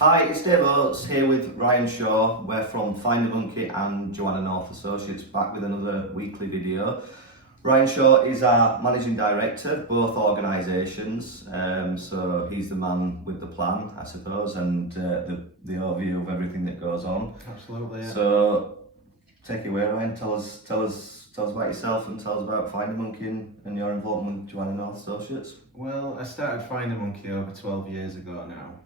Hi, it's Dave Oates here with Ryan Shaw. We're from FinderMonkey and Joanna North Associates, back with another weekly video. Ryan Shaw is our Managing Director of both organisations, so he's the man with the plan, I suppose, and the overview of everything that goes on. Absolutely. Yeah. So take it away, Ryan. Tell us about yourself and tell us about FinderMonkey and your involvement with Joanna North Associates. Well, I started FinderMonkey over 12 years ago now.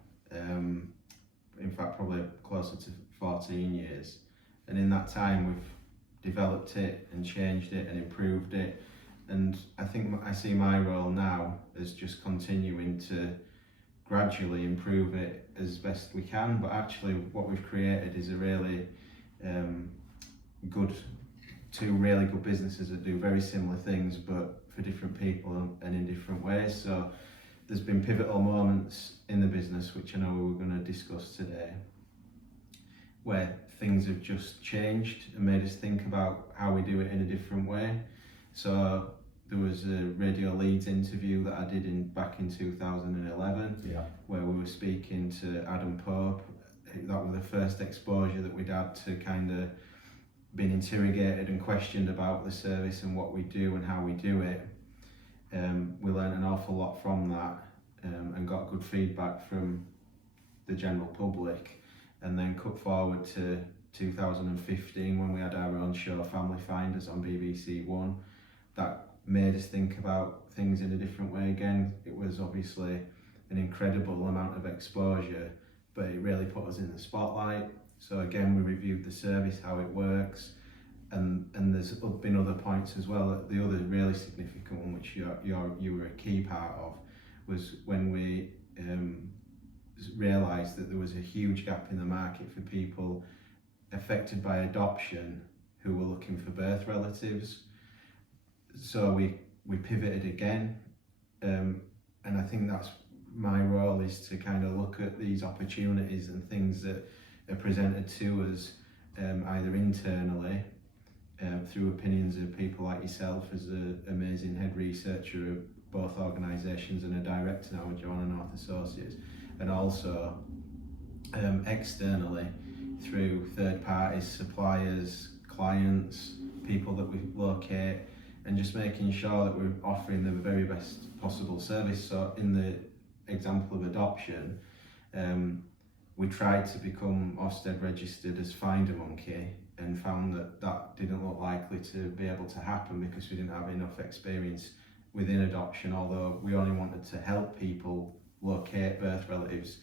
In fact, probably closer to 14 years. And in that time, we've developed it and changed it and improved it. And I think I see my role now as just continuing to gradually improve it as best we can. But actually, what we've created is a really two really good businesses that do very similar things, but for different people and in different ways. So there's been pivotal moments in the business, which I know we were going to discuss today, where things have just changed and made us think about how we do it in a different way. So there was a Radio Leeds interview that I did back in 2011, where we were speaking to Adam Pope. That was the first exposure that we'd had to kind of been interrogated and questioned about the service and what we do and how we do it. We learned an awful lot from that and got good feedback from the general public, and then cut forward to 2015 when we had our own show, Family Finders, on BBC One. That made us think about things in a different way again. It was obviously an incredible amount of exposure, but it really put us in the spotlight. So again, we reviewed the service, how it works, and there's been other points as well. The other really significant one, which you were a key part of, was when we realised that there was a huge gap in the market for people affected by adoption who were looking for birth relatives. So we pivoted again, and I think that's my role, is to kind of look at these opportunities and things that are presented to us either internally through opinions of people like yourself as an amazing head researcher of both organisations and a director now with Joanna North Associates, and also externally through third parties, suppliers, clients, people that we locate, and just making sure that we're offering the very best possible service. So in the example of adoption, we tried to become Ofsted registered as FinderMonkey and found that didn't look likely to be able to happen because we didn't have enough experience within adoption, although we only wanted to help people locate birth relatives,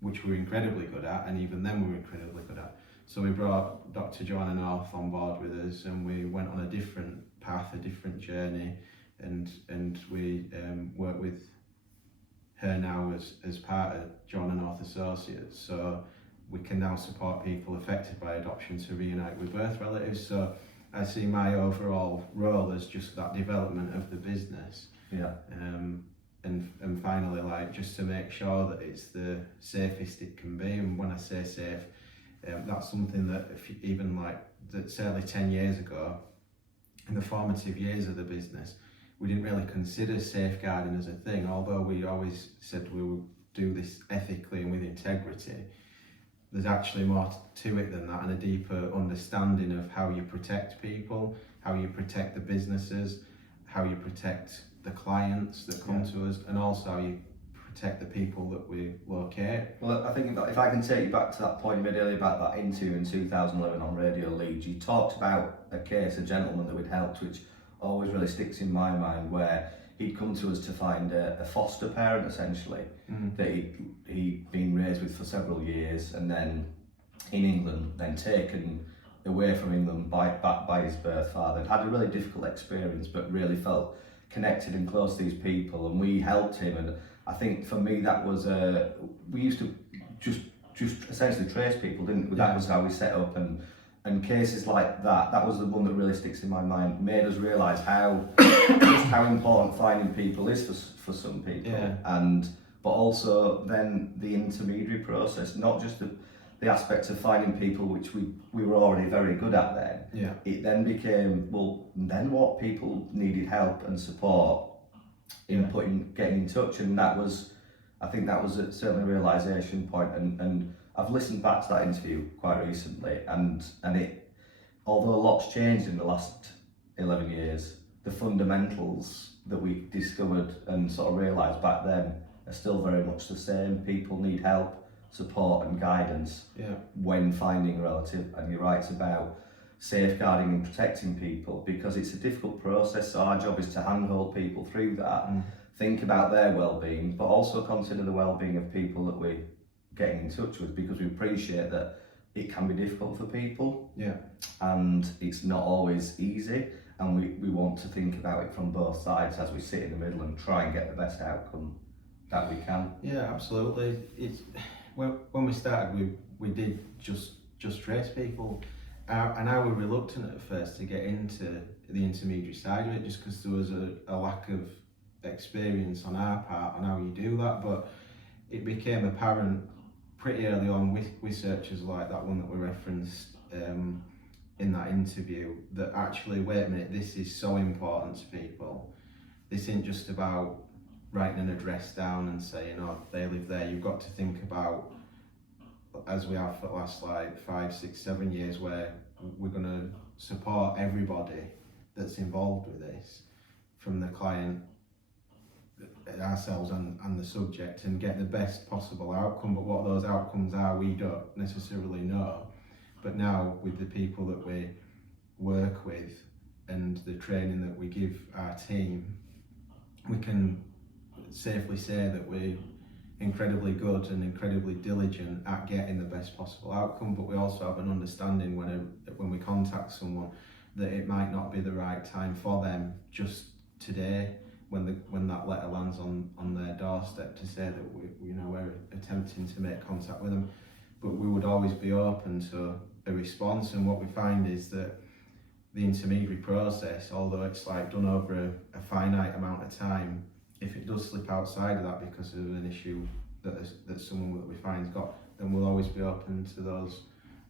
which we're incredibly good at, and even then we were incredibly good at. So we brought Dr. Joanna North on board with us, and we went on a different path, a different journey, and we work with her now as part of Joanna North Associates. So we can now support people affected by adoption to reunite with birth relatives. So I see my overall role as just that development of the business. And finally, like, just to make sure that it's the safest it can be. And when I say safe, that's something that certainly 10 years ago, in the formative years of the business, we didn't really consider safeguarding as a thing, although we always said we would do this ethically and with integrity. There's actually more to it than that, and a deeper understanding of how you protect people, how you protect the businesses, how you protect the clients that come to us, and also how you protect the people that we locate. Well, I think if I can take you back to that point you made earlier about that interview in 2011 on Radio Leeds, you talked about a case, a gentleman that we'd helped, which always really sticks in my mind, where he'd come to us to find a foster parent, essentially, that he'd been raised with for several years, and then in England, then taken away from England back by his birth father. Had a really difficult experience, but really felt connected and close to these people, and we helped him. And I think for me that was we used to just essentially trace people, didn't we? That was how we set up, and cases like that was the one that really sticks in my mind, made us realise how important finding people is for some people, but also then the intermediary process, not just the aspects of finding people, which we were already very good at then. It then became, then what people needed help and support in getting in touch, and that was I think that was certainly a realisation point, and I've listened back to that interview quite recently, and it, although a lot's changed in the last 11 years, the fundamentals that we discovered and sort of realised back then are still very much the same. People need help, support and guidance when finding a relative, and you're right, it's about safeguarding and protecting people, because it's a difficult process. So our job is to handhold people through that, think about their well-being, but also consider the well-being of people that we're getting in touch with, because we appreciate that it can be difficult for people, and it's not always easy, and we want to think about it from both sides as we sit in the middle and try and get the best outcome that we can. Yeah, absolutely. It's when we started, we did just trace people, and I was reluctant at first to get into the intermediary side of it, just because there was a lack of experience on our part on how you do that. But it became apparent pretty early on with searches like that one that we referenced in that interview, that actually, wait a minute, this is so important to people. This isn't just about writing an address down and saying, oh, they live there. You've got to think about, as we have for the last like 5, 6, 7 years, where we're going to support everybody that's involved with this, from the client, ourselves and the subject, and get the best possible outcome. But what those outcomes are, we don't necessarily know. But now, with the people that we work with and the training that we give our team, we can safely say that we're incredibly good and incredibly diligent at getting the best possible outcome. But we also have an understanding when we contact someone that it might not be the right time for them just today, when that letter lands on their doorstep, to say that we're attempting to make contact with them. But we would always be open to a response. And what we find is that the intermediary process, although it's like done over a finite amount of time, if it does slip outside of that because of an issue that someone that we find's got, then we'll always be open to those,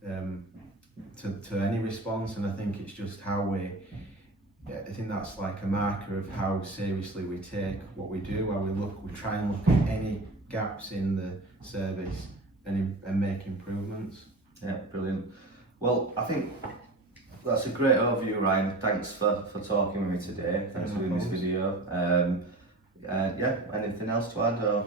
to any response. And I think it's just how I think that's like a marker of how seriously we take what we do, where we try and look at any gaps in the service and make improvements. Yeah, brilliant. Well, I think that's a great overview, Ryan. Thanks for talking with me today. Thanks for doing this video. Anything else to add? Or?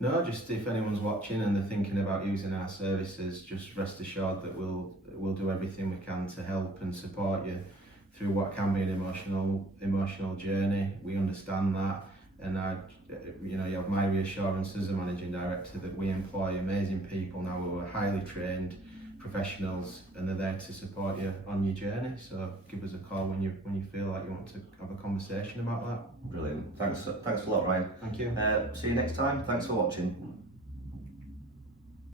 No, just if anyone's watching and they're thinking about using our services, just rest assured that we'll do everything we can to help and support you through what can be an emotional journey. We understand that, and you have my reassurance as a managing director that we employ amazing people now who are highly trained professionals, and they're there to support you on your journey. So give us a call when you feel like you want to have a conversation about that. Brilliant. Thanks a lot, Ryan. Thank you. See you next time. Thanks for watching.